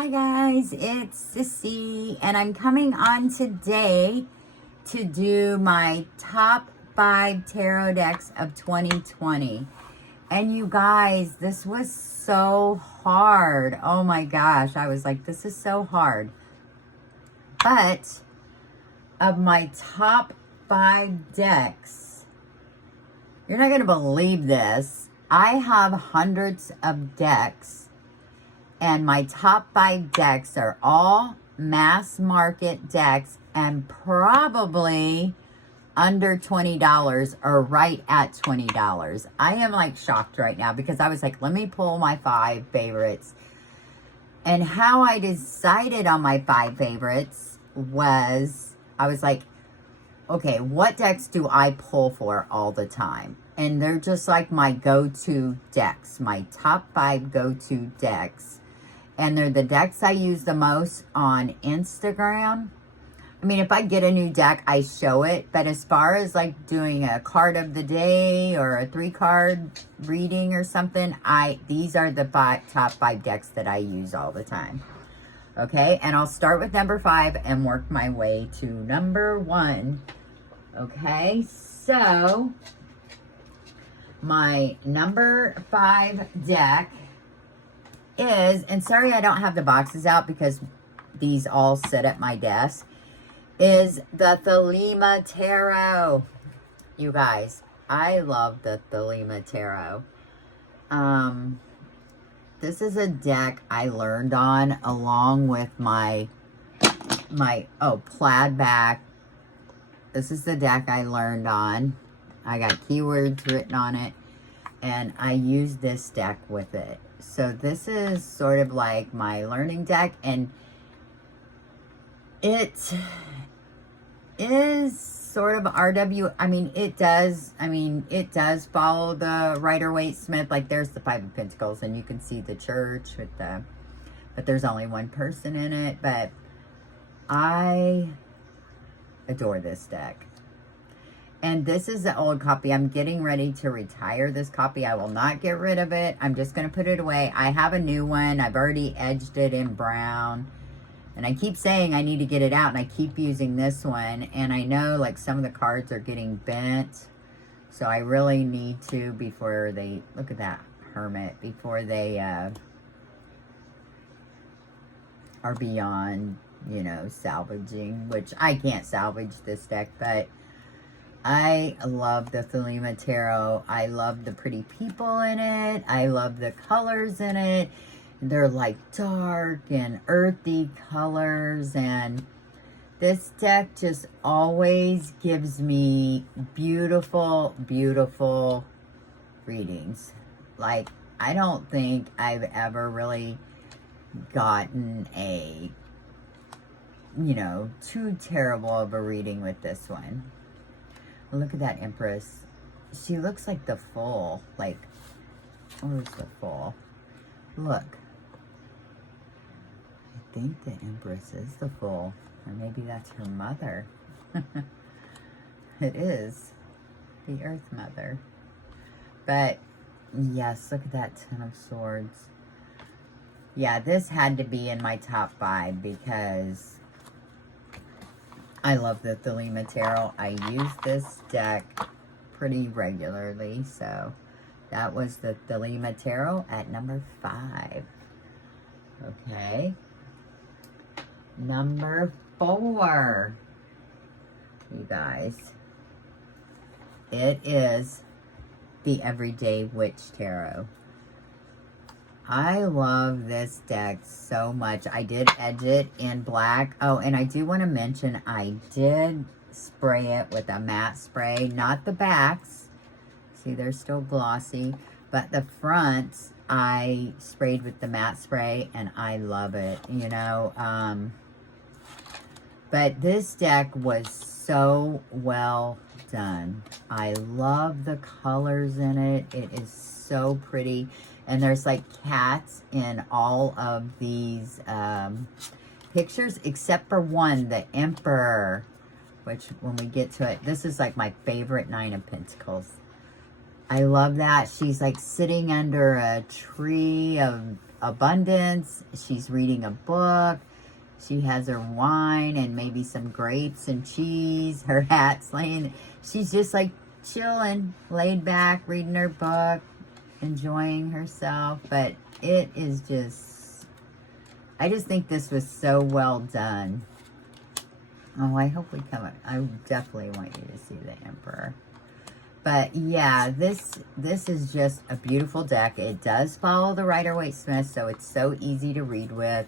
Hi guys, it's Sissy, and I'm coming on today to do my top 5 tarot decks of 2020. And you guys, this was so hard. Oh my gosh, I was like, this is so hard. But of my top 5 decks, you're not going to believe this. I have hundreds of decks. And my top 5 decks are all mass market decks and probably under $20 or right at $20. I am like shocked right now because I was like, let me pull my 5 favorites. And how I decided on my 5 favorites was, I was like, okay, what decks do I pull for all the time? And they're just like my go-to decks, my top 5 go-to decks. And they're the decks I use the most on Instagram. I mean, if I get a new deck, I show it. But as far as like doing a card of the day or a 3-card reading or something, these are the top 5 decks that I use all the time. Okay, and I'll start with number 5 and work my way to number 1. Okay, so my number 5 deck is, and sorry I don't have the boxes out because these all sit at my desk, is the Lima Tarot. You guys, I love the Lima Tarot. This is a deck I learned on along with my plaid back. This is the deck I learned on. I got keywords written on it, and I use this deck with it. So this is sort of like my learning deck, and it is sort of RW. It does follow the Rider-Waite-Smith. Like there's the 5 of Pentacles, and you can see the church with but there's only one person in it. But I adore this deck. And this is the old copy. I'm getting ready to retire this copy. I will not get rid of it. I'm just going to put it away. I have a new one. I've already edged it in brown. And I keep saying I need to get it out. And I keep using this one. And I know like some of the cards are getting bent. So I really need to, before they, look at that Hermit, before they are beyond, salvaging. Which I can't salvage this deck, but I love the Lima Tarot. I love the pretty people in it. I love the colors in it. They're like dark and earthy colors. And this deck just always gives me beautiful, beautiful readings. Like, I don't think I've ever really gotten a, too terrible of a reading with this one. Look at that Empress. She looks like the Fool. Like, where's the Fool? Look. I think the Empress is the Fool. Or maybe that's her mother. It is. The Earth Mother. But, yes, look at that 10 of Swords. Yeah, this had to be in my top 5 because I love the Lima Tarot. I use this deck pretty regularly. So that was the Lima Tarot at number 5. Okay. Number 4. You guys. It is the Everyday Witch Tarot. I love this deck so much. I did edge it in black. Oh, and I do want to mention I did spray it with a matte spray. Not the backs. See, they're still glossy. But the fronts, I sprayed with the matte spray, and I love it, But this deck was so well done. I love the colors in it. It is so pretty. And there's like cats in all of these pictures, except for one, the Emperor, which when we get to it, this is like my favorite 9 of Pentacles. I love that. She's like sitting under a tree of abundance. She's reading a book. She has her wine and maybe some grapes and cheese. Her hat's laying. She's just like chilling, laid back, reading her book, enjoying herself. But it is just, I just think this was so well done. Oh, I hope we come. I definitely want you to see the Emperor. But yeah, this is just a beautiful deck. It does follow the Rider-Waite-Smith, so it's so easy to read with.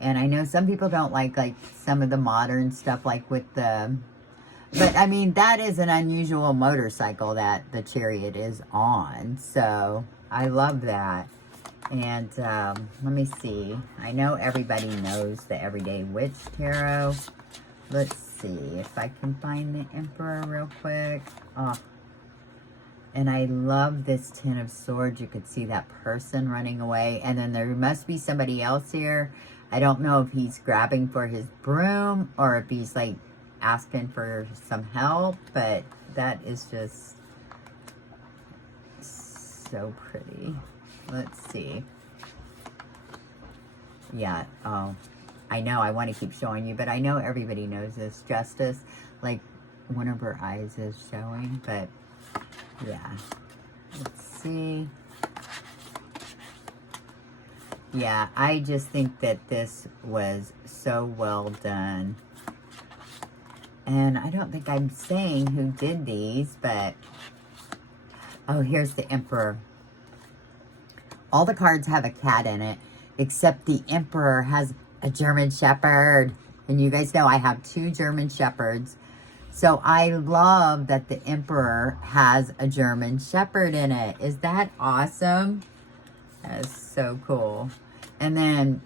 And I know some people don't like some of the modern stuff, like with the, but I mean, that is an unusual motorcycle that the Chariot is on. So I love that. And let me see. I know everybody knows the Everyday Witch Tarot. Let's see if I can find the Emperor real quick. Oh, and I love this Ten of Swords. You could see that person running away. And then there must be somebody else here. I don't know if he's grabbing for his broom or if he's like asking for some help. But that is just so pretty. Let's see. Yeah, oh, I know I want to keep showing you, but I know everybody knows this. Justice, like one of her eyes is showing, but yeah. Let's see. Yeah, I just think that this was so well done. And I don't think I'm saying who did these, but oh, here's the Emperor. All the cards have a cat in it, except the Emperor has a German Shepherd. And you guys know I have 2 German Shepherds. So I love that the Emperor has a German Shepherd in it. Is that awesome? That is so cool. And then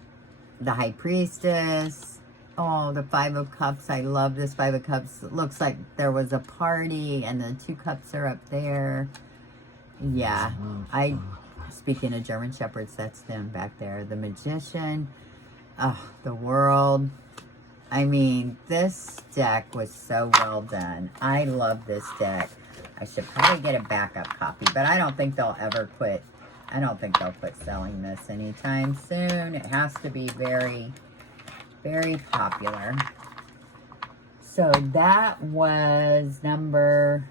the High Priestess. Oh, the Five of Cups. I love this Five of Cups. It looks like there was a party and the 2 cups are up there. Yeah. Speaking of German Shepherds, that's them back there. The Magician. Oh, the World. I mean, this deck was so well done. I love this deck. I should probably get a backup copy, but I don't think they'll ever quit. I don't think they'll quit selling this anytime soon. It has to be very, very popular. So that was number,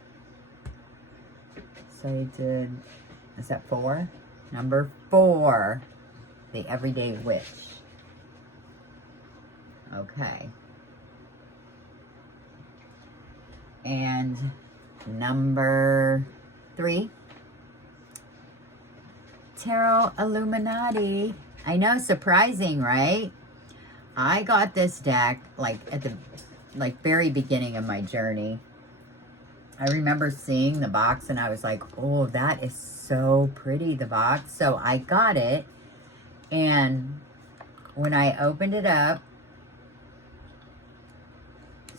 so I did, is that 4? Number 4, the Everyday Witch. Okay. And number 3, Tarot Illuminati. I know, surprising, right? I got this deck like at the very beginning of my journey. I remember seeing the box and I was like, oh, that is so pretty, the box. So I got it. And when I opened it up,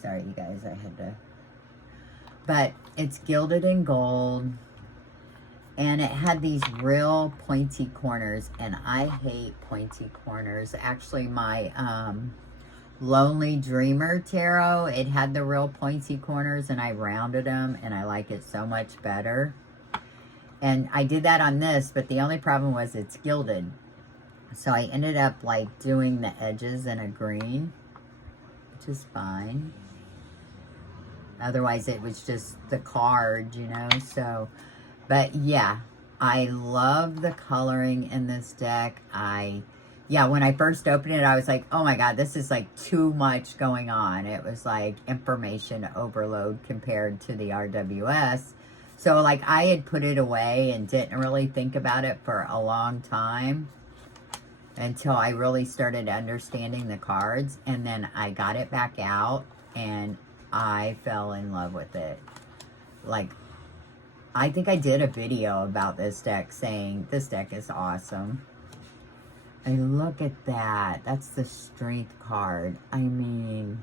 sorry, you guys, I had to, but it's gilded in gold. And it had these real pointy corners. And I hate pointy corners. Actually, my Lonely Dreamer Tarot, it had the real pointy corners. And I rounded them. And I like it so much better. And I did that on this. But the only problem was it's gilded. So I ended up like doing the edges in a green. Which is fine. Otherwise, it was just the card, you know. So... but yeah, I love the coloring in this deck. Yeah, when I first opened it, I was like, oh my God, this is like too much going on. It was like information overload compared to the RWS. So like I had put it away and didn't really think about it for a long time until I really started understanding the cards. And then I got it back out and I fell in love with it. Like, I think I did a video about this deck saying this deck is awesome. And look at that. That's the Strength card. I mean,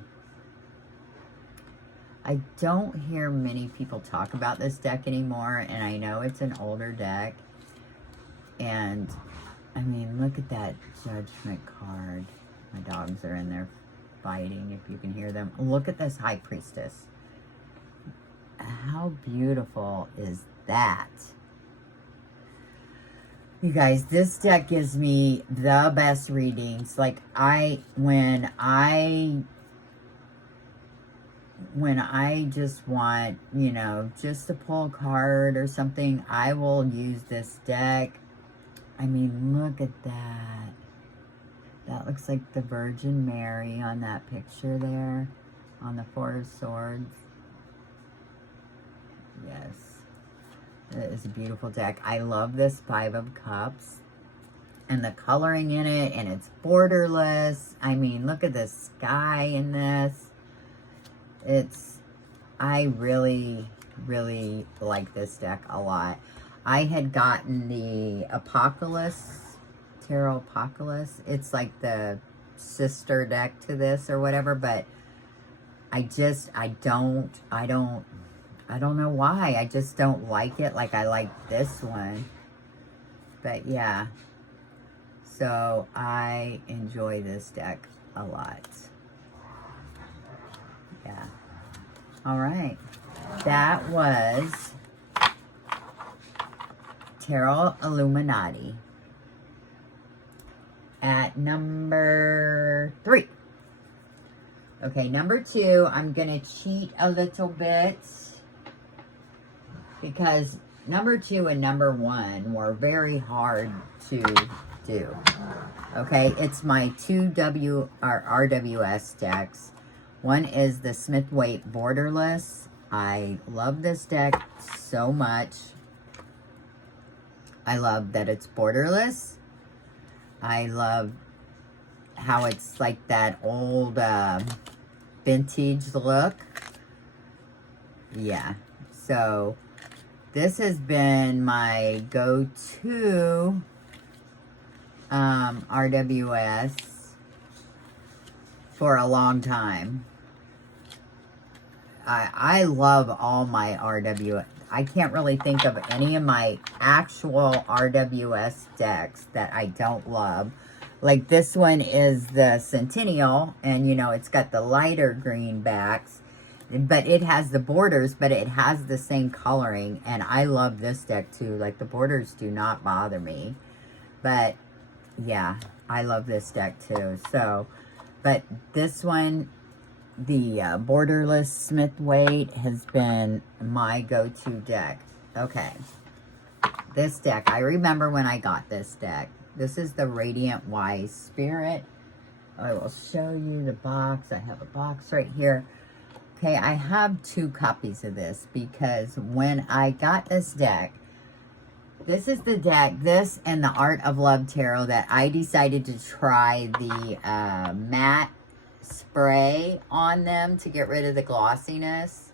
I don't hear many people talk about this deck anymore. And I know it's an older deck. And, I mean, look at that Judgment card. My dogs are in there fighting, if you can hear them. Look at this High Priestess. How beautiful is that? You guys, this deck gives me the best readings. Like, when I just want, you know, just to pull a card or something, I will use this deck. I mean, look at that. That looks like the Virgin Mary on that picture there, on the Four of Swords. Yes. It is a beautiful deck. I love this Five of Cups and the coloring in it, and it's borderless. I mean, look at the sky in this. I really, really like this deck a lot. I had gotten the Apocalypse, Tarot Apocalypse. It's like the sister deck to this or whatever, but I don't know why. I just don't like it like I like this one. But yeah. So I enjoy this deck a lot. Yeah. All right. That was Tarot Illuminati at number 3. Okay, number 2, I'm going to cheat a little bit because number 2 and number 1 were very hard to do. Okay, it's my 2 RWS decks. One is the Smith-Waite Borderless. I love this deck so much. I love that it's borderless. I love how it's like that old vintage look. Yeah, so this has been my go-to RWS for a long time. I love all my RWS. I can't really think of any of my actual RWS decks that I don't love. Like this one is the Centennial, and you know, it's got the lighter green backs, but it has the borders, but it has the same coloring, and I love this deck too. Like the borders do not bother me, but yeah, I love this deck too. So, but this one, the borderless Smith-Waite has been my go-to deck. Okay, this deck, I remember when I got this deck. This is the Radiant Wise Spirit. I will show you the box. I have a box right here. Okay, I have 2 copies of this because when I got this deck, this is the deck, this and the Art of Love Tarot, that I decided to try the matte spray on them to get rid of the glossiness.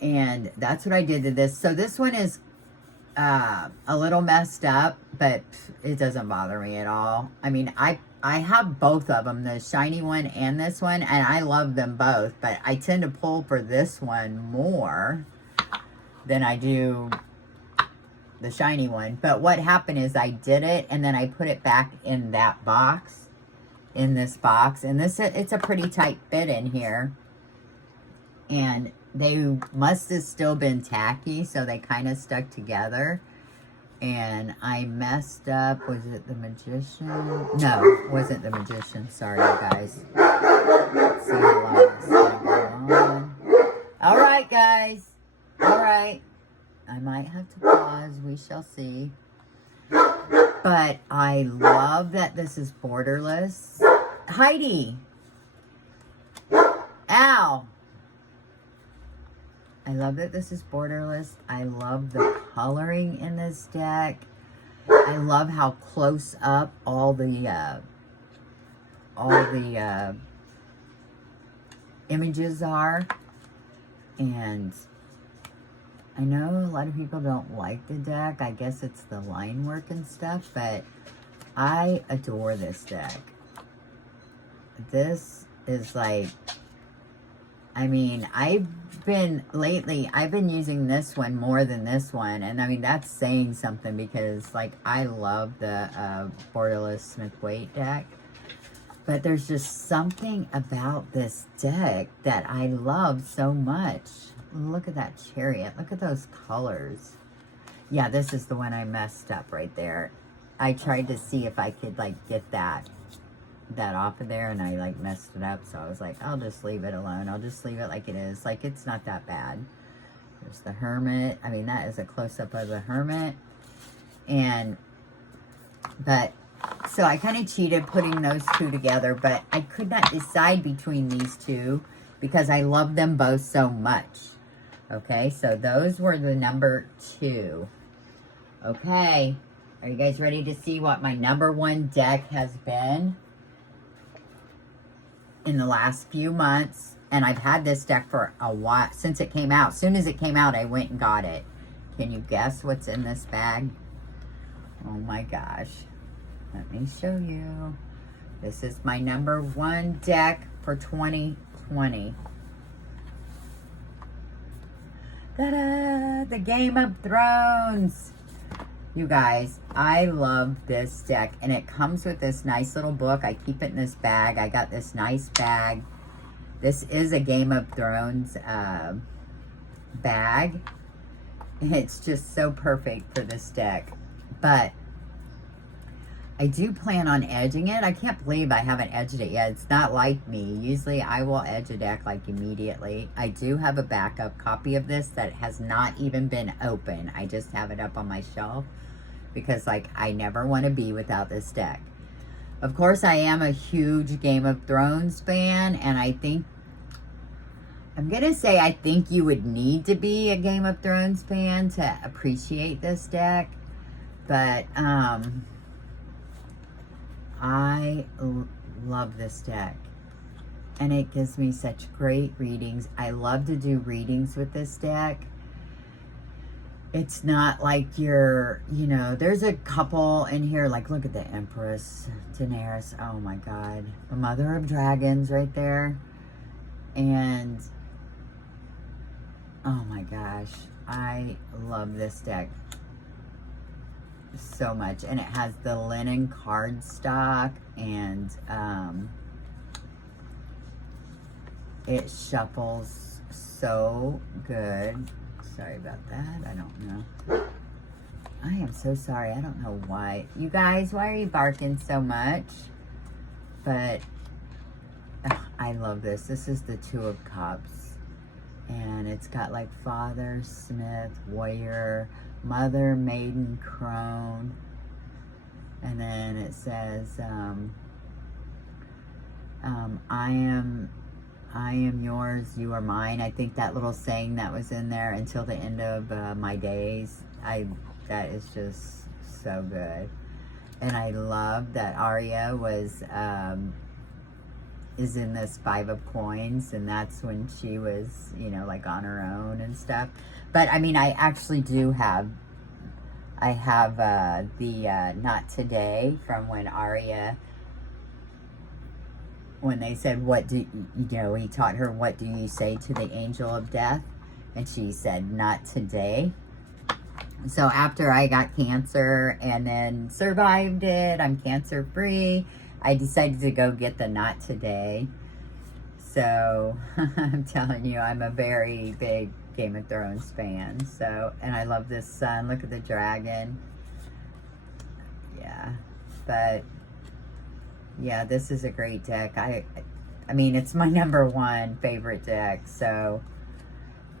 And that's what I did to this. So this one is a little messed up, but it doesn't bother me at all. I mean, I have both of them, the shiny one and this one, and I love them both, but I tend to pull for this one more than I do the shiny one. But what happened is I did it, and then I put it back in that box, in this box, and it's a pretty tight fit in here, and they must have still been tacky, so they kind of stuck together. And I messed up. Was it the Magician? No, it wasn't the Magician. Sorry, you guys. Let's see how long this is going to go on. All right, guys. All right. I might have to pause. We shall see. But I love that this is borderless. Heidi. Ow. I love that this is borderless. I love the coloring in this deck. I love how close up all the images are. And I know a lot of people don't like the deck. I guess it's the line work and stuff, but I adore this deck. This is like, I mean, I've been using this one more than this one, and I mean, that's saying something because, like, I love the borderless Smith-Waite deck, but there's just something about this deck that I love so much. Look at that Chariot. Look at those colors. Yeah, this is the one I messed up right there. I tried to see if I could, like, get that off of there, and I, like, messed it up. So I was like, I'll just leave it alone. I'll just leave it like it is. Like, it's not that bad. There's the Hermit. I mean, that is a close-up of the Hermit. But, so I kind of cheated putting those two together, but I could not decide between these two because I love them both so much. Okay, so those were the number 2. Okay, are you guys ready to see what my number 1 deck has been in the last few months? And I've had this deck for a while, since it came out. As soon as it came out, I went and got it. Can you guess what's in this bag? Oh my gosh. Let me show you. This is my number 1 deck for 2020. Ta-da! The Game of Thrones. You guys, I love this deck. And it comes with this nice little book. I keep it in this bag. I got this nice bag. This is a Game of Thrones bag. It's just so perfect for this deck. But I do plan on edging it. I can't believe I haven't edged it yet. It's not like me. Usually I will edge a deck like immediately. I do have a backup copy of this that has not even been open. I just have it up on my shelf because, like, I never want to be without this deck. Of course, I am a huge Game of Thrones fan, and I think, I'm going to say I think you would need to be a Game of Thrones fan to appreciate this deck. But, I love this deck, and it gives me such great readings. I love to do readings with this deck. It's not like you're, you know, there's a couple in here, like, look at the Empress, Daenerys, oh my God, the Mother of Dragons right there, and, oh my gosh, I love this deck so much. And it has the linen cardstock, and it shuffles so good. Sorry about that. I don't know. I am so sorry. I don't know why. You guys, why are you barking so much? But I love this. This is the 2 of Cups, and it's got like Father, Smith, Warrior, Mother, Maiden, Crone, and then it says, I am yours, you are mine. I think that little saying that was in there, until the end of my days. That is just so good. And I love that Arya was, is in this 5 of Coins, and that's when she was, you know, like on her own and stuff. But I mean, I actually do have, I have the Not Today from when Arya, when they said, what do, you know, he taught her, what do you say to the angel of death? And she said, not today. So after I got cancer and then survived it, I'm cancer free, I decided to go get the Not Today. So I'm telling you, I'm a very big Game of Thrones fan. So, and I love this sun. Look at the dragon. Yeah, but yeah, this is a great deck. I mean, it's my number 1 favorite deck. So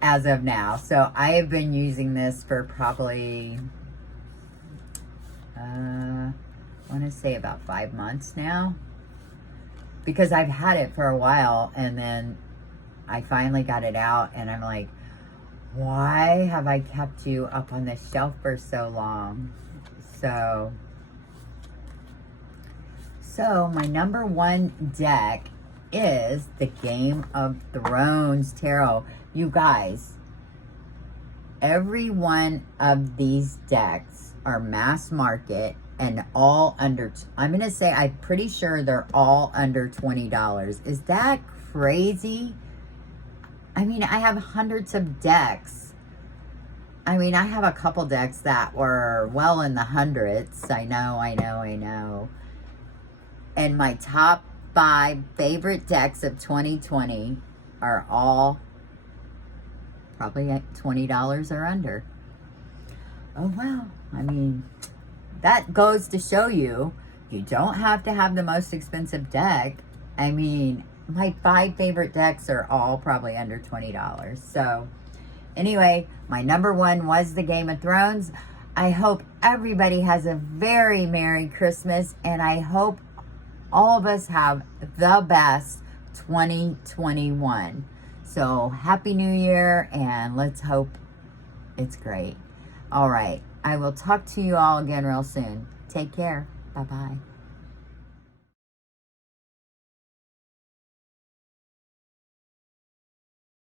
as of now, so I have been using this for probably, I want to say about 5 months now, because I've had it for a while, and then I finally got it out, and I'm like, why have I kept you up on the shelf for so long? So my number 1 deck is the Game of Thrones Tarot. You guys, every one of these decks are mass market and all under, I'm going to say, I'm pretty sure they're all under $20. Is that crazy? I mean, I have hundreds of decks. I mean, I have a couple decks that were well in the hundreds. I know. And my top 5 favorite decks of 2020 are all probably at $20 or under. Oh, well, I mean, that goes to show you, you don't have to have the most expensive deck. I mean, my 5 favorite decks are all probably under $20. So, anyway, my number 1 was the Game of Thrones. I hope everybody has a very Merry Christmas, and I hope all of us have the best 2021. So, Happy New Year, and let's hope it's great. All right. I will talk to you all again real soon. Take care. Bye-bye.